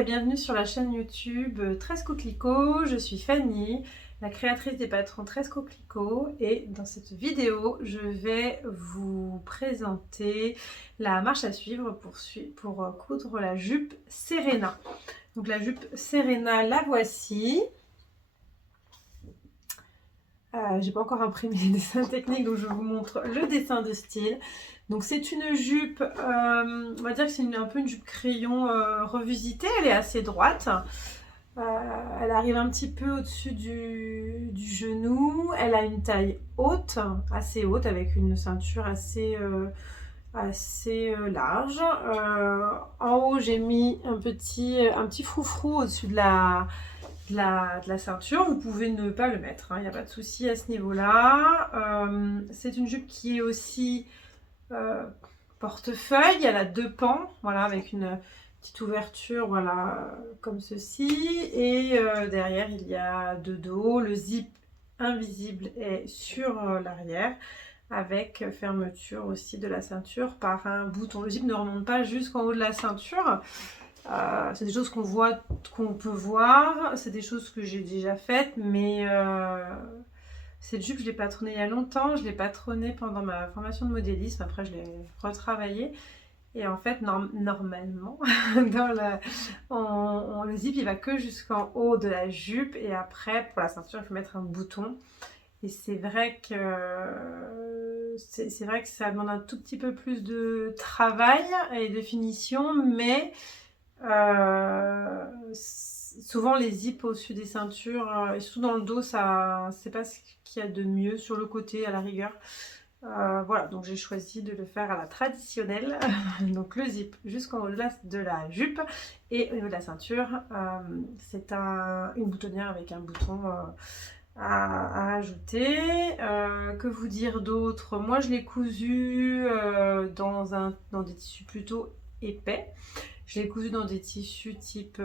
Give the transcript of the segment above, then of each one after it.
et bienvenue sur la chaîne YouTube 13 Coquelicots. Je suis Fanny, la créatrice des patrons 13 Coquelicots, et dans cette vidéo, je vais vous présenter la marche à suivre pour coudre la jupe Serena. Donc la jupe Serena, la voici. J'ai pas encore imprimé les dessins techniques, donc je vous montre le dessin de style. Donc c'est une jupe, on va dire que c'est un peu une jupe crayon revisitée, elle est assez droite. Elle arrive un petit peu au-dessus du genou, elle a une taille haute, assez haute, avec une ceinture assez large. En haut j'ai mis un petit froufrou au-dessus de la ceinture. Vous pouvez ne pas le mettre, il n'y a pas de souci à ce niveau-là. C'est une jupe qui est aussi portefeuille, elle a deux pans, voilà, avec une petite ouverture, voilà, comme ceci, et derrière il y a deux dos. Le zip invisible est sur l'arrière, avec fermeture aussi de la ceinture par un bouton. Le zip ne remonte pas jusqu'en haut de la ceinture. C'est des choses qu'on peut voir, c'est des choses que j'ai déjà faites, mais cette jupe je l'ai patronnée il y a longtemps, je l'ai patronnée pendant ma formation de modélisme, après je l'ai retravaillée, et en fait normalement le zip il va que jusqu'en haut de la jupe, et après pour la ceinture il faut mettre un bouton. Et c'est vrai que ça demande un tout petit peu plus de travail et de finition, mais souvent les zips au-dessus des ceintures et surtout dans le dos, ça c'est pas ce qu'il y a de mieux. Sur le côté à la rigueur, voilà, donc j'ai choisi de le faire à la traditionnelle. Donc le zip jusqu'en haut de la jupe, et au niveau de la ceinture c'est une boutonnière avec un bouton à ajouter. Que vous dire d'autre? Moi je l'ai cousu dans des tissus plutôt épais. Je l'ai cousu dans des tissus type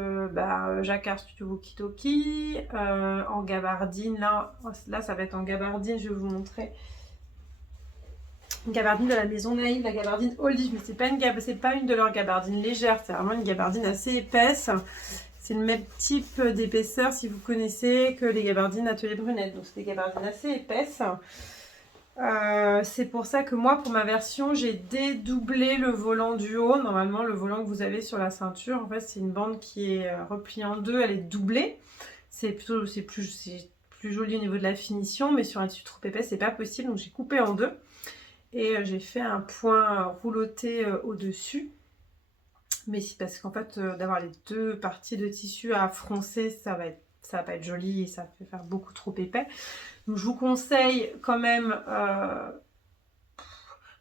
Jacquard Studio Woki Toki, en gabardine. Là, ça va être en gabardine, je vais vous montrer. Une gabardine de la Maison Naïve, la gabardine Olive, mais c'est pas une de leurs gabardines légères, c'est vraiment une gabardine assez épaisse. C'est le même type d'épaisseur, si vous connaissez, que les gabardines Atelier Brunette. Donc c'est des gabardines assez épaisses. C'est pour ça que moi, pour ma version, j'ai dédoublé le volant du haut. Normalement, le volant que vous avez sur la ceinture, en fait, c'est une bande qui est repliée en deux, elle est doublée. C'est plus joli au niveau de la finition, mais sur un tissu trop épais, c'est pas possible. Donc j'ai coupé en deux, et j'ai fait un point rouloté au-dessus. Mais c'est parce qu'en fait, d'avoir les deux parties de tissu à froncer, ça va pas être joli, et ça fait faire beaucoup trop épais. Donc je vous conseille quand même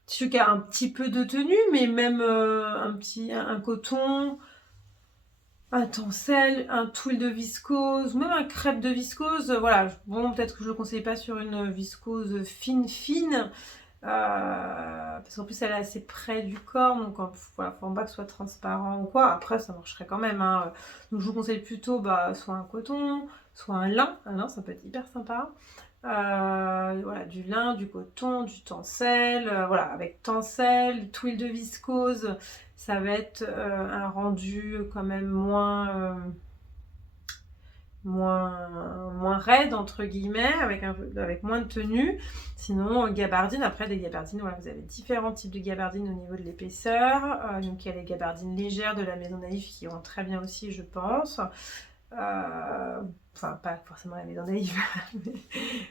tissu qui a un petit peu de tenue, mais même un coton, un tencel, un tuile de viscose, même un crêpe de viscose. Voilà, bon, peut-être que je ne le conseille pas sur une viscose fine. Parce qu'en plus elle est assez près du corps, donc voilà, faut en bas que ce soit transparent ou quoi. Après ça marcherait quand même, donc je vous conseille plutôt soit un coton, soit un lin. Un lin, ça peut être hyper sympa. Voilà, du lin, du coton, du tencel, voilà, avec tencel, tuile de viscose, ça va être un rendu quand même moins raide entre guillemets, avec moins de tenue. Sinon gabardine, après les gabardines, voilà, vous avez différents types de gabardines au niveau de l'épaisseur. Donc il y a les gabardines légères de la Maison Naïve qui vont très bien aussi, je pense. Enfin pas forcément la Maison Naïve, mais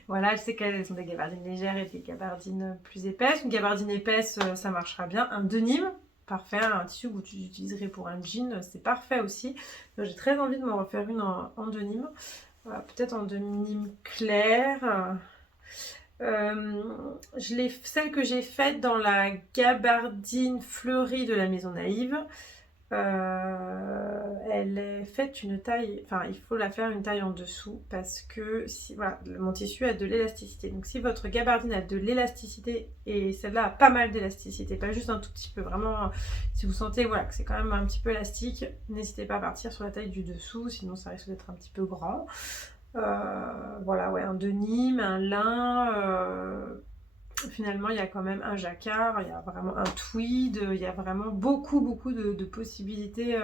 voilà, je sais qu'elles sont des gabardines légères et des gabardines plus épaisses. Une gabardine épaisse, ça marchera bien. Un denim, parfait, un tissu que vous utiliserez pour un jean, c'est parfait aussi. J'ai très envie de me refaire une en denim, peut-être en denim clair. Celle que j'ai faite dans la gabardine fleurie de la Maison Naïve, elle est faite une taille, enfin il faut la faire une taille en dessous, parce que voilà, mon tissu a de l'élasticité. Donc si votre gabardine a de l'élasticité, et celle-là a pas mal d'élasticité, pas juste un tout petit peu, vraiment, si vous sentez voilà, que c'est quand même un petit peu élastique, n'hésitez pas à partir sur la taille du dessous, sinon ça risque d'être un petit peu grand. Voilà, ouais, un denim, un lin. Finalement, il y a quand même un jacquard, il y a vraiment un tweed, il y a vraiment beaucoup de possibilités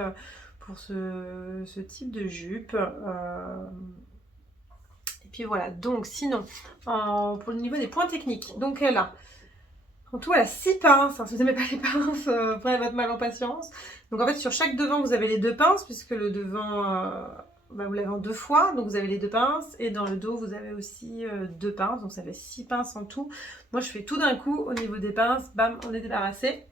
pour pour ce type de jupe. Et puis voilà, donc sinon, pour le niveau des points techniques, donc elle a, en tout, elle a 6 pinces. Si vous n'aimez pas les pinces, prenez votre mal en patience. Donc en fait, sur chaque devant, vous avez les 2 pinces, puisque le devant, vous l'avez en 2 fois. Donc vous avez les 2 pinces. Et dans le dos, vous avez aussi 2 pinces. Donc ça fait 6 pinces en tout. Moi, je fais tout d'un coup au niveau des pinces. Bam, on est débarrassé.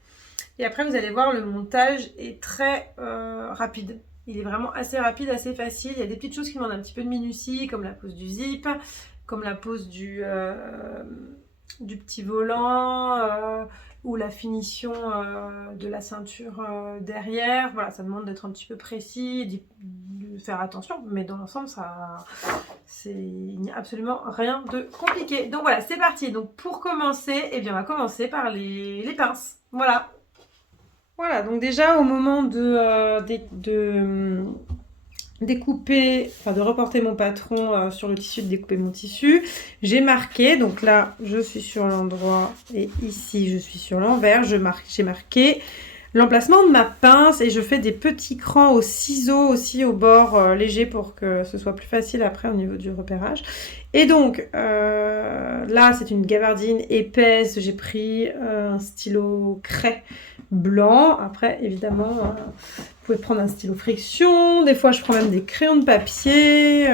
Et après, vous allez voir, le montage est très rapide. Il est vraiment assez rapide, assez facile. Il y a des petites choses qui demandent un petit peu de minutie, comme la pose du zip, comme la pose du petit volant, ou la finition de la ceinture derrière. Voilà, ça demande d'être un petit peu précis, de faire attention. Mais dans l'ensemble, il n'y a absolument rien de compliqué. Donc voilà, c'est parti. Donc pour commencer, eh bien, on va commencer par les pinces. Voilà. Voilà, donc déjà au moment de découper, enfin de reporter mon patron sur le tissu, de découper mon tissu, j'ai marqué, donc là je suis sur l'endroit et ici je suis sur l'envers, j'ai marqué l'emplacement de ma pince et je fais des petits crans au ciseau aussi au bord léger pour que ce soit plus facile après au niveau du repérage. Et donc là c'est une gabardine épaisse, j'ai pris un stylo craie blanc. Après évidemment vous pouvez prendre un stylo friction, des fois je prends même des crayons de papier,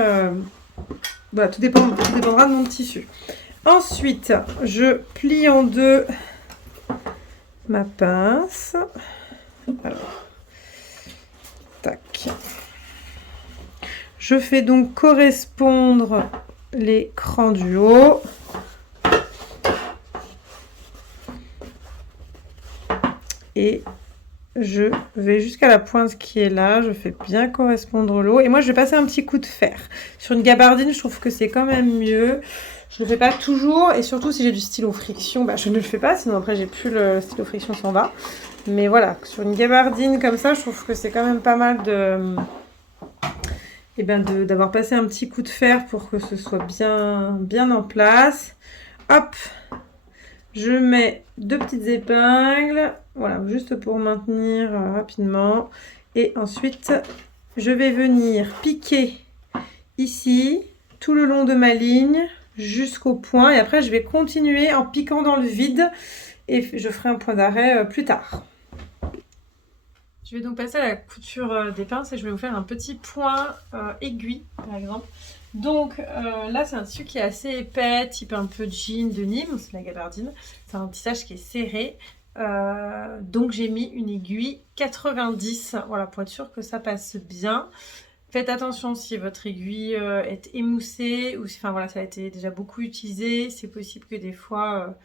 voilà, tout dépendra de mon tissu. Ensuite je plie en deux ma pince. Alors, tac. Je fais donc correspondre les crans du haut. Et je vais jusqu'à la pointe qui est là. Je fais bien correspondre l'eau. Et moi, je vais passer un petit coup de fer. Sur une gabardine, je trouve que c'est quand même mieux. Je ne le fais pas toujours. Et surtout, si j'ai du stylo friction, je ne le fais pas. Sinon, après, j'ai plus le stylo friction s'en va. Mais voilà, sur une gabardine comme ça, je trouve que c'est quand même pas mal d'avoir passé un petit coup de fer pour que ce soit bien en place. Hop, je mets 2 petites épingles, voilà, juste pour maintenir rapidement. Et ensuite, je vais venir piquer ici, tout le long de ma ligne, jusqu'au point. Et après, je vais continuer en piquant dans le vide. Et je ferai un point d'arrêt plus tard. Je vais donc passer à la couture des pinces et je vais vous faire un petit point aiguille, par exemple. Donc là, c'est un tissu qui est assez épais, type un peu jean de Nîmes, c'est la gabardine. C'est un tissage qui est serré. Donc j'ai mis une aiguille 90, voilà, pour être sûr que ça passe bien. Faites attention si votre aiguille est émoussée ou si, enfin voilà, ça a été déjà beaucoup utilisé. C'est possible que des fois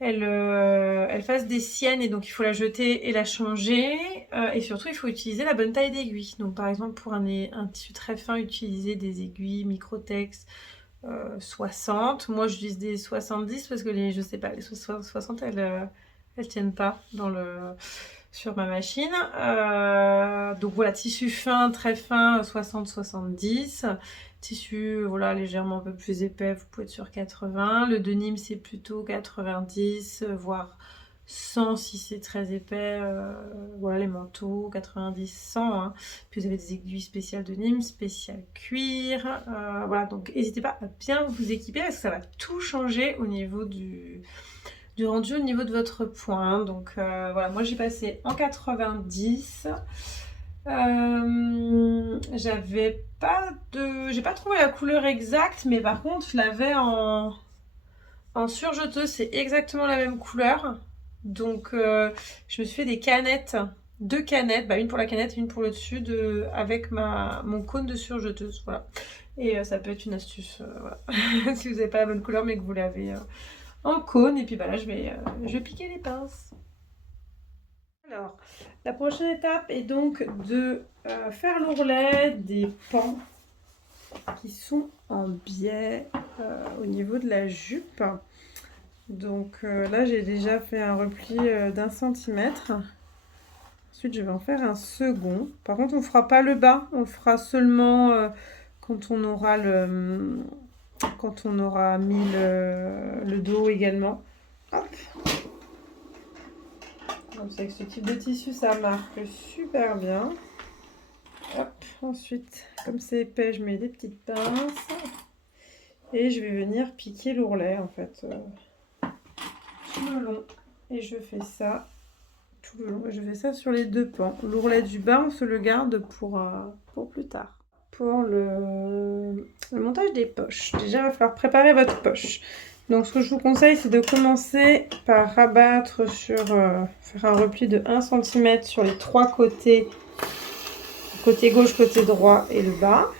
elle fasse des siennes et donc il faut la jeter et la changer. Et surtout, il faut utiliser la bonne taille d'aiguille. Donc par exemple, pour un tissu très fin, utilisez des aiguilles Microtex 60. Moi, j'utilise des 70 parce que je sais pas, les 60, elles tiennent pas sur ma machine. Donc voilà, tissu fin, très fin, 60-70. Tissu, voilà, légèrement un peu plus épais, vous pouvez être sur 80. Le de Nîmes, c'est plutôt 90, voire 100 si c'est très épais. Voilà, les manteaux, 90, 100. Hein. Puis vous avez des aiguilles spéciales de Nîmes, spéciales cuir. Voilà, donc n'hésitez pas à bien vous équiper parce que ça va tout changer au niveau du rendu, au niveau de votre point. Donc voilà, moi j'ai passé en 90. J'ai pas trouvé la couleur exacte, mais par contre je l'avais en surjeteuse, c'est exactement la même couleur. Donc je me suis fait des canettes, 2 canettes, une pour la canette et une pour le dessus avec mon cône de surjeteuse, voilà. Et ça peut être une astuce, voilà. Si vous n'avez pas la bonne couleur mais que vous l'avez en cône. Et puis là je vais piquer les pinces. Alors, la prochaine étape est donc de faire l'ourlet des pans qui sont en biais au niveau de la jupe. Donc là, j'ai déjà fait un repli d'1 centimètre. Ensuite, je vais en faire un second. Par contre, on ne fera pas le bas, on le fera seulement quand on aura mis le dos également. Hop. Donc avec ce type de tissu, ça marque super bien. Hop. Ensuite, comme c'est épais, je mets des petites pinces. Et je vais venir piquer l'ourlet en fait tout le long. Et je fais ça tout le long. Je fais ça sur les deux pans. L'ourlet du bas, on se le garde pour plus tard. Pour le montage des poches. Déjà, il va falloir préparer votre poche. Donc, ce que je vous conseille, c'est de commencer par rabattre sur... faire un repli de 1 cm sur les 3 côtés. Côté gauche, côté droit et le bas.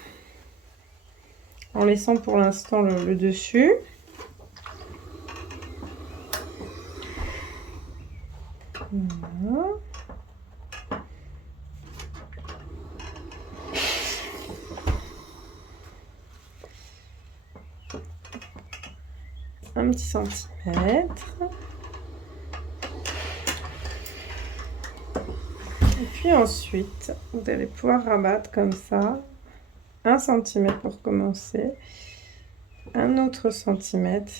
En laissant pour l'instant le dessus. Voilà. Un petit centimètre. Et puis ensuite, vous allez pouvoir rabattre comme ça. 1 cm pour commencer. Un autre centimètre.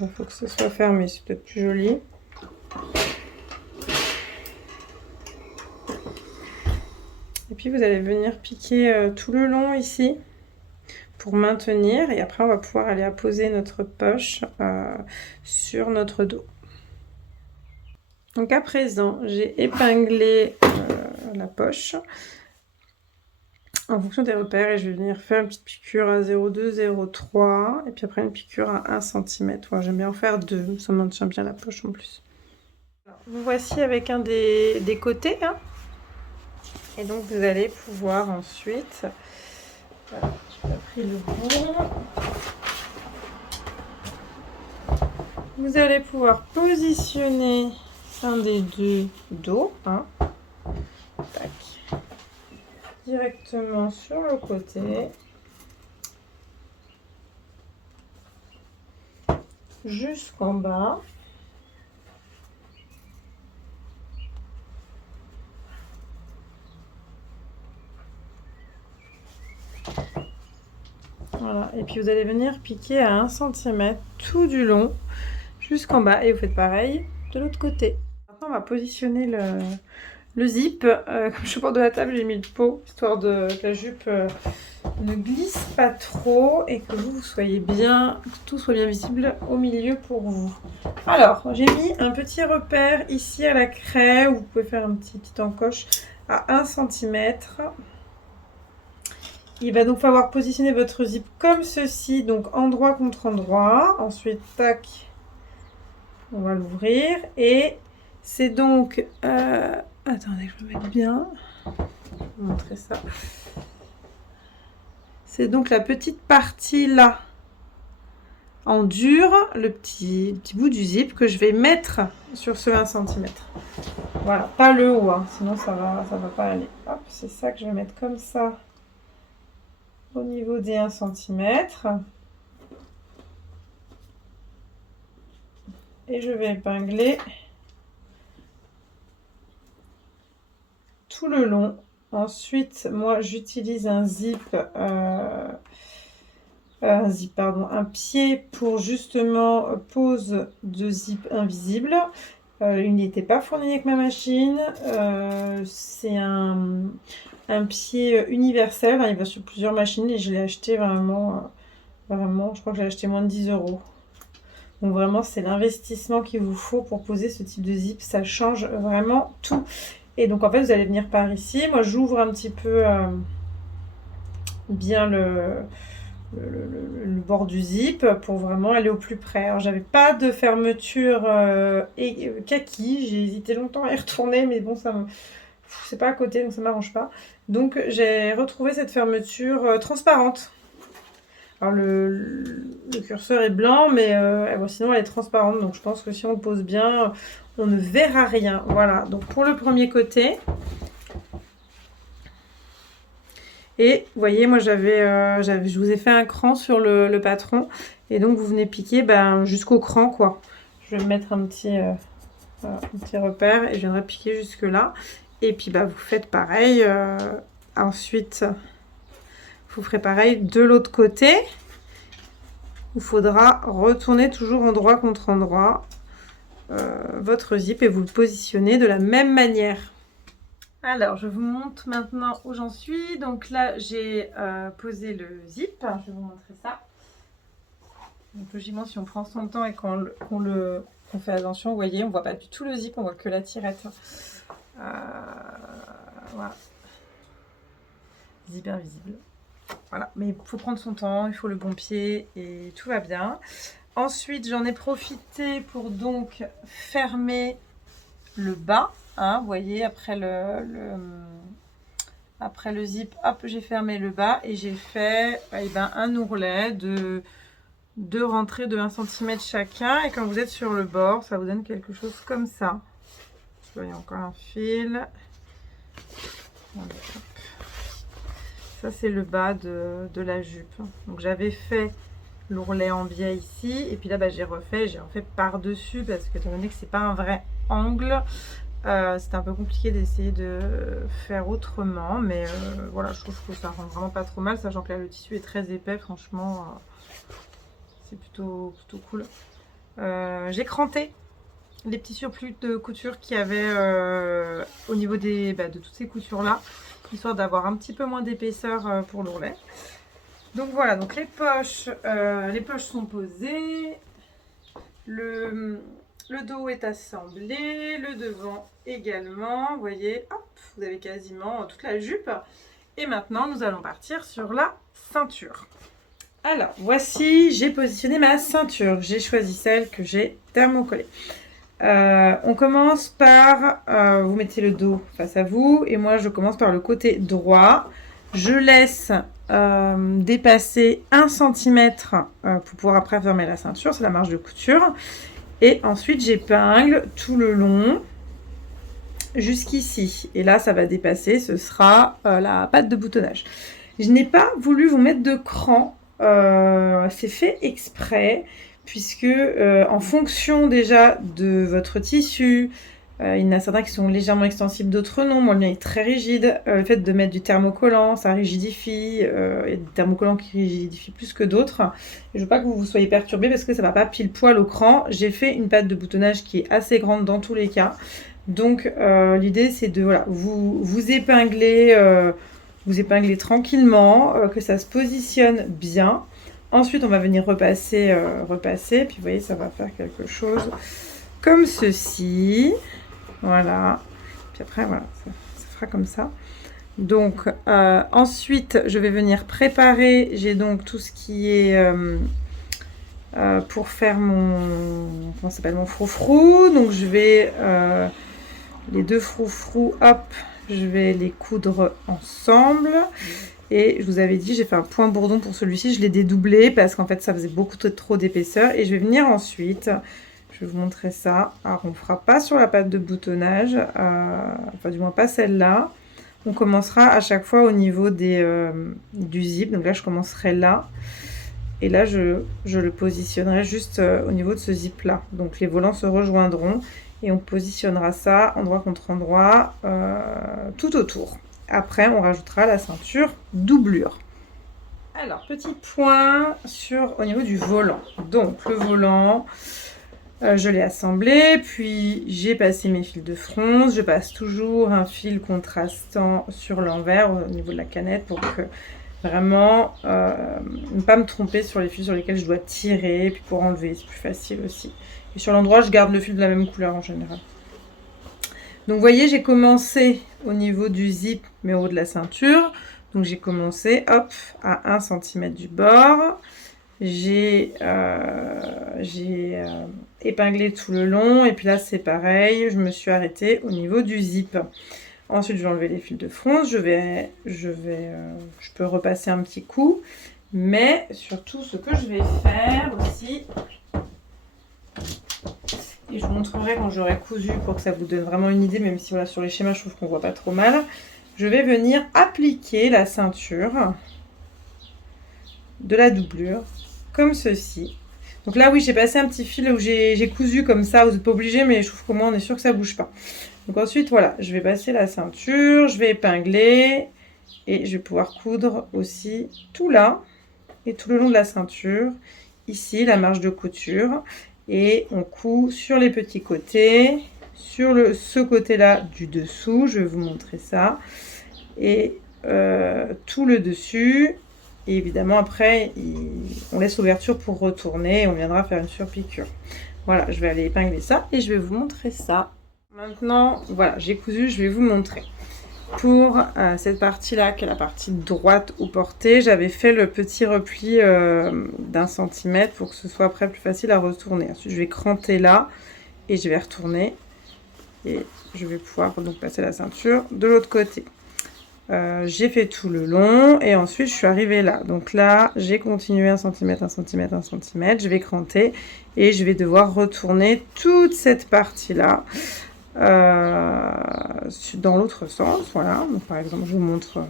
Il faut que ce soit fermé, c'est peut-être plus joli. Et puis vous allez venir piquer tout le long ici pour maintenir. Et après on va pouvoir aller apposer notre poche sur notre dos. Donc à présent, j'ai épinglé la poche en fonction des repères et je vais venir faire une petite piqûre à 0,2, 0,3 et puis après une piqûre à 1 cm. Voilà, j'aime bien en faire 2, ça maintient bien la poche en plus. Alors, vous voici avec un des côtés. Hein. Et donc vous allez pouvoir ensuite... Voilà, j'ai pas pris le bon. Vous allez pouvoir positionner un des deux dos. Hein. Tac. Directement sur le côté. Jusqu'en bas. Voilà, et puis vous allez venir piquer à 1 cm tout du long jusqu'en bas et vous faites pareil de l'autre côté. Maintenant on va positionner le zip. Comme je suis au bord de la table, j'ai mis le pot histoire que la jupe ne glisse pas trop et que vous soyez bien, que tout soit bien visible au milieu pour vous. Alors, j'ai mis un petit repère ici à la craie où vous pouvez faire un petit encoche à 1 cm. Il va donc falloir positionner votre zip comme ceci, donc endroit contre endroit. Ensuite, tac, on va l'ouvrir. Et c'est donc... attendez, je vais mettre bien. Je vais vous montrer ça. C'est donc la petite partie là, en dur, le petit bout du zip que je vais mettre sur ce 1 cm. Voilà, pas le haut, hein, sinon ça va pas aller. Hop, c'est ça que je vais mettre comme ça. Au niveau des 1 cm. Et je vais épingler tout le long. Ensuite, moi j'utilise un pied pour justement pose de zip invisible. Il n'était pas fourni avec ma machine. C'est un pied universel, il va sur plusieurs machines et je l'ai acheté vraiment, je crois que j'ai acheté moins de 10 €. Donc vraiment c'est l'investissement qu'il vous faut pour poser ce type de zip, ça change vraiment tout. Et donc en fait vous allez venir par ici, moi j'ouvre un petit peu bien le bord du zip pour vraiment aller au plus près. Alors j'avais pas de fermeture kaki, j'ai hésité longtemps à y retourner mais bon ça me... c'est pas à côté donc ça m'arrange pas. Donc j'ai retrouvé cette fermeture transparente. Alors le curseur est blanc mais sinon elle est transparente donc je pense que si on le pose bien on ne verra rien. Voilà, donc pour le premier côté. Et vous voyez, moi je vous ai fait un cran sur le patron et donc vous venez piquer jusqu'au cran quoi. Je vais mettre un petit repère et je viendrai piquer jusque là. Et puis vous faites pareil. Ensuite, vous ferez pareil de l'autre côté. Il faudra retourner toujours endroit contre endroit votre zip et vous le positionnez de la même manière. Alors, je vous montre maintenant où j'en suis. Donc là, j'ai posé le zip. Je vais vous montrer ça. Donc logiquement, si on prend son temps et qu'on fait attention, vous voyez, on voit pas du tout le zip, on voit que la tirette. Voilà. Zip invisible. Voilà, mais il faut prendre son temps, il faut le bon pied et tout va bien. Ensuite, j'en ai profité pour donc fermer le bas. Hein, vous voyez, après le zip, hop, j'ai fermé le bas et j'ai fait un ourlet de 2 rentrées de 1 cm chacun. Et quand vous êtes sur le bord, ça vous donne quelque chose comme ça. Vous voyez encore un fil. Ça, c'est le bas de la jupe. Donc, j'avais fait l'ourlet en biais ici. Et puis là, j'ai refait par-dessus parce que, étant donné que c'est pas un vrai angle, c'était un peu compliqué d'essayer de faire autrement. Mais voilà, je trouve que ça rend vraiment pas trop mal, sachant que là, le tissu est très épais. Franchement, c'est plutôt cool. J'ai cranté les petits surplus de couture qu'il y avait au niveau de toutes ces coutures là, histoire d'avoir un petit peu moins d'épaisseur pour l'ourlet. Donc voilà, donc les poches sont posées, le dos est assemblé, le devant également, vous voyez, hop, vous avez quasiment toute la jupe. Et maintenant nous allons partir sur la ceinture. Alors voici, j'ai positionné ma ceinture, j'ai choisi celle que j'ai thermocollée. On commence par, vous mettez le dos face à vous et moi je commence par le côté droit. Je laisse dépasser 1 cm pour pouvoir après fermer la ceinture, c'est la marge de couture. Et ensuite j'épingle tout le long jusqu'ici. Et là ça va dépasser, ce sera la patte de boutonnage. Je n'ai pas voulu vous mettre de cran, c'est fait exprès. Puisque en fonction déjà de votre tissu, il y en a certains qui sont légèrement extensibles, d'autres non. Moi, le mien est très rigide. Le fait de mettre du thermocollant, ça rigidifie. Il y a des thermocollants qui rigidifient plus que d'autres. Je ne veux pas que vous soyez perturbés parce que ça ne va pas pile poil au cran. J'ai fait une patte de boutonnage qui est assez grande dans tous les cas. Donc, l'idée, c'est de vous épingler tranquillement, que ça se positionne bien. Ensuite, on va venir repasser, puis vous voyez, ça va faire quelque chose comme ceci. Voilà. Puis après, voilà, ça fera comme ça. Donc, ensuite, je vais venir préparer. J'ai donc tout ce qui est pour faire mon froufrou. Donc, je vais les 2 froufrous, hop, je vais les coudre ensemble. Et je vous avais dit, j'ai fait un point bourdon pour celui-ci, je l'ai dédoublé parce qu'en fait ça faisait beaucoup trop d'épaisseur. Et je vais venir ensuite, je vais vous montrer ça. Alors on ne fera pas sur la patte de boutonnage, enfin du moins pas celle-là. On commencera à chaque fois au niveau du zip. Donc là je commencerai là. Et là je le positionnerai juste au niveau de ce zip là. Donc les volants se rejoindront et on positionnera ça endroit contre endroit tout autour. Après, on rajoutera la ceinture doublure. Alors, petit point au niveau du volant. Donc, le volant, je l'ai assemblé, puis j'ai passé mes fils de fronce. Je passe toujours un fil contrastant sur l'envers au niveau de la canette pour que vraiment ne pas me tromper sur les fils sur lesquels je dois tirer, puis pour enlever, c'est plus facile aussi. Et sur l'endroit, je garde le fil de la même couleur en général. Donc, vous voyez, j'ai commencé au niveau du zip, mais au haut de la ceinture. Donc, j'ai commencé, hop, à 1 cm du bord. J'ai épinglé tout le long. Et puis là, c'est pareil. Je me suis arrêtée au niveau du zip. Ensuite, je vais enlever les fils de fronce. Je peux repasser un petit coup. Mais surtout, ce que je vais faire aussi... Et je vous montrerai quand j'aurai cousu pour que ça vous donne vraiment une idée, même si voilà, sur les schémas, je trouve qu'on voit pas trop mal. Je vais venir appliquer la ceinture de la doublure, comme ceci. Donc là, oui, j'ai passé un petit fil où j'ai cousu comme ça. Vous n'êtes pas obligé, mais je trouve qu'au moins, on est sûr que ça bouge pas. Donc ensuite, voilà, je vais passer la ceinture, je vais épingler et je vais pouvoir coudre aussi tout là et tout le long de la ceinture. Ici, la marge de couture. Et on coud sur les petits côtés sur ce côté-là du dessous. Je vais vous montrer ça. Et tout le dessus. Et évidemment, après, on laisse l'ouverture pour retourner et on viendra faire une surpiqûre. Voilà, je vais aller épingler ça et je vais vous montrer ça. Maintenant, voilà, j'ai cousu, je vais vous montrer. Pour cette partie-là, qui est la partie droite ou portée, j'avais fait le petit repli d'1 centimètre pour que ce soit après plus facile à retourner. Ensuite, je vais cranter là et je vais retourner. Et je vais pouvoir donc passer la ceinture de l'autre côté. J'ai fait tout le long et ensuite je suis arrivée là. Donc là, j'ai continué 1 cm, 1 cm, 1 cm. Je vais cranter et je vais devoir retourner toute cette partie-là dans l'autre sens. Voilà. Donc par exemple, je vous montre,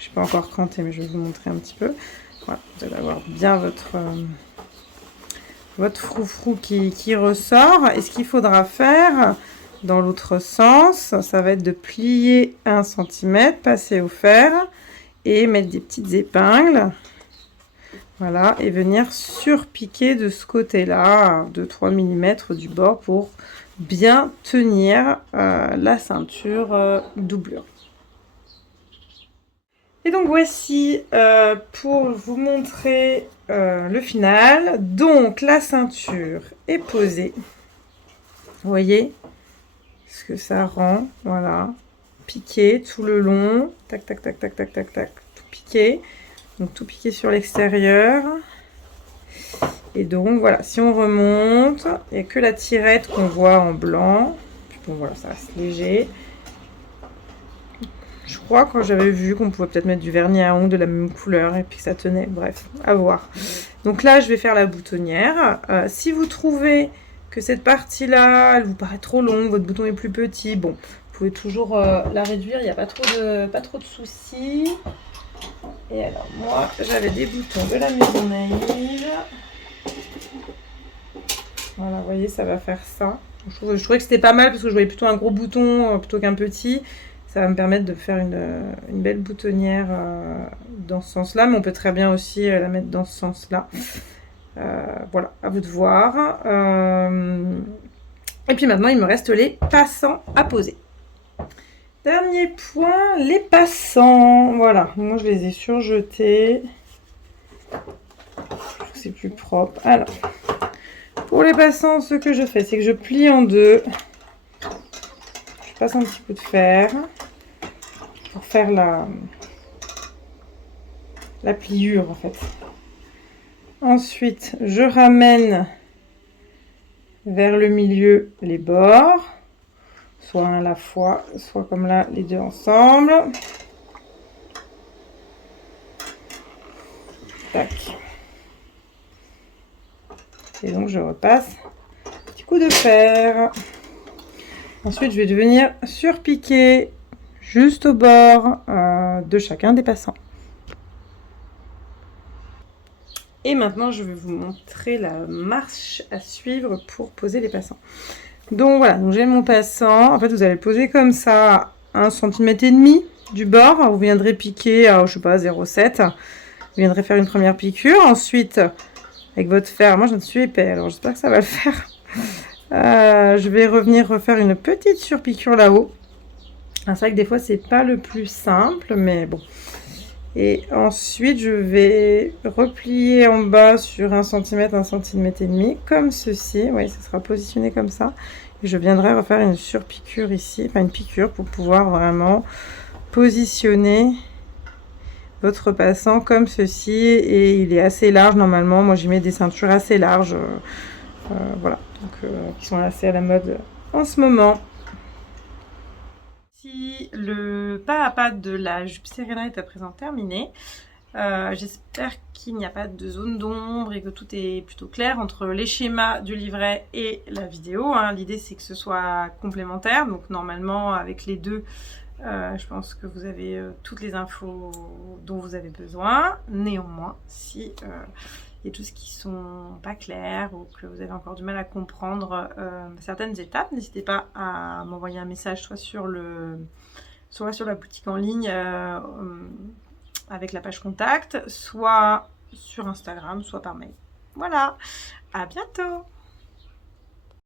je n'ai pas encore cranté, mais je vais vous montrer un petit peu. Voilà, vous allez avoir bien votre froufrou qui ressort. Et ce qu'il faudra faire dans l'autre sens, ça va être de plier 1 cm, passer au fer et mettre des petites épingles. Voilà, et venir surpiquer de ce côté-là, de 3 mm du bord pour bien tenir la ceinture doublure. Et donc voici pour vous montrer le final. Donc la ceinture est posée. Vous voyez ce que ça rend, voilà, piqué tout le long, tac, tac, tac, tac, tac, tac, tac, tout piqué, donc tout piqué sur l'extérieur. Et donc voilà, si on remonte, il n'y a que la tirette qu'on voit en blanc, puis bon voilà, ça reste léger. Je crois quand j'avais vu qu'on pouvait peut-être mettre du vernis à ongles de la même couleur et puis que ça tenait, bref, à voir. Donc là, je vais faire la boutonnière. Si vous trouvez que cette partie-là, elle vous paraît trop longue, votre bouton est plus petit, bon, vous pouvez toujours la réduire, il n'y a pas trop de soucis. Et alors, moi, j'avais des boutons de la Maison Naïve. Voilà, vous voyez, ça va faire ça. Je trouvais que c'était pas mal parce que je voyais plutôt un gros bouton plutôt qu'un petit. Ça va me permettre de faire une belle boutonnière dans ce sens-là, mais on peut très bien aussi la mettre dans ce sens-là. Voilà, à vous de voir. Et puis maintenant, il me reste les passants à poser. Dernier point, les passants. Voilà, moi je les ai surjetés. C'est plus propre. Alors, pour les passants, ce que je fais, c'est que je plie en deux. Je passe un petit coup de fer pour faire la pliure en fait. Ensuite, je ramène vers le milieu les bords, soit un à la fois, soit comme là, les deux ensemble. Tac. Et donc, je repasse un petit coup de fer. Ensuite, je vais venir surpiquer juste au bord de chacun des passants. Et maintenant, je vais vous montrer la marche à suivre pour poser les passants. Donc voilà, donc j'ai mon passant. En fait, vous allez le poser comme ça, 1,5 cm du bord. Vous viendrez piquer à, je sais pas, 0,7. Vous viendrez faire une première piqûre. Ensuite, avec votre fer, moi je ne suis épais, alors j'espère que ça va le faire. Je vais revenir refaire une petite surpiqûre là-haut. C'est vrai que des fois, c'est pas le plus simple, mais bon. Et ensuite, je vais replier en bas sur 1 cm, 1,5 cm, comme ceci. Oui, ça sera positionné comme ça. Et je viendrai refaire une surpiqûre ici, enfin une piqûre pour pouvoir vraiment positionner votre passant comme ceci. Et il est assez large normalement. Moi, j'y mets des ceintures assez larges. Voilà, donc qui sont assez à la mode en ce moment. Si le pas à pas de la jupe Serena est à présent terminé, j'espère qu'il n'y a pas de zone d'ombre et que tout est plutôt clair entre les schémas du livret et la vidéo. Hein. L'idée c'est que ce soit complémentaire, donc normalement avec les deux, je pense que vous avez toutes les infos dont vous avez besoin. Néanmoins, si il y a tout ce qui sont pas clairs ou que vous avez encore du mal à comprendre certaines étapes, n'hésitez pas à m'envoyer un message soit sur la boutique en ligne avec la page contact, soit sur Instagram, soit par mail. Voilà, à bientôt!